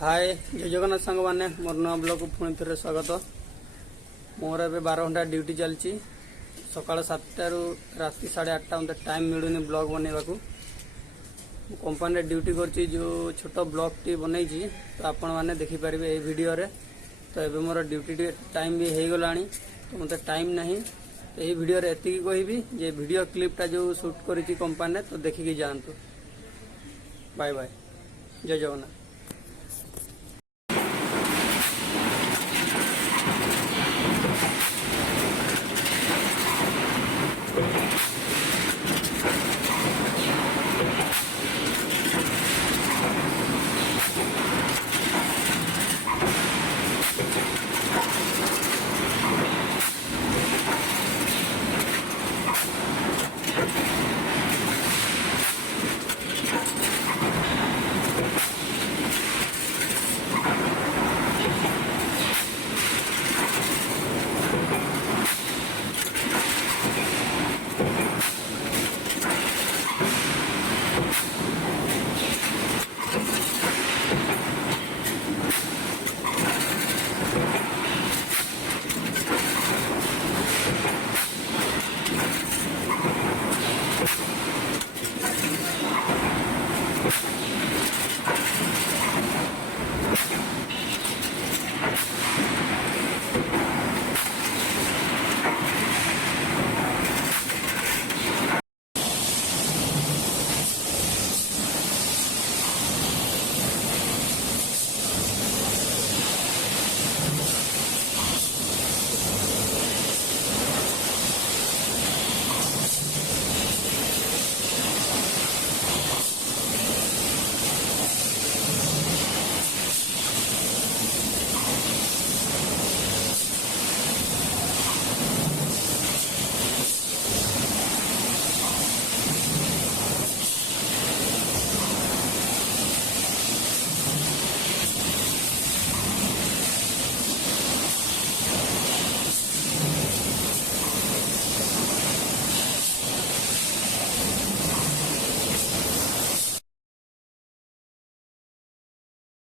हाय जय जगन्नाथ सांग मैंने मोर नुआ ब्लॉग को पुणी थे स्वागत। मोर ए 12 घंटा ड्यूटी चलती सका 7 रु राति 8:30 मत टाइम मिलूनी ब्लॉग बनवा को। कंपनी ड्यूटी करची जो छोट ब्लॉग टी बनई तो आपण मैंने देखिपारे ये वीडियो रे। तो ये मोर ड्यूटी टाइम भी हो गला तो मत टाइम नहीं तो ये वीडियो रे एति कहबी जे वीडियो क्लिपटा जो शूट करी कंपनी तो देखिकी जातु। बाय बाय जय जगन्नाथ।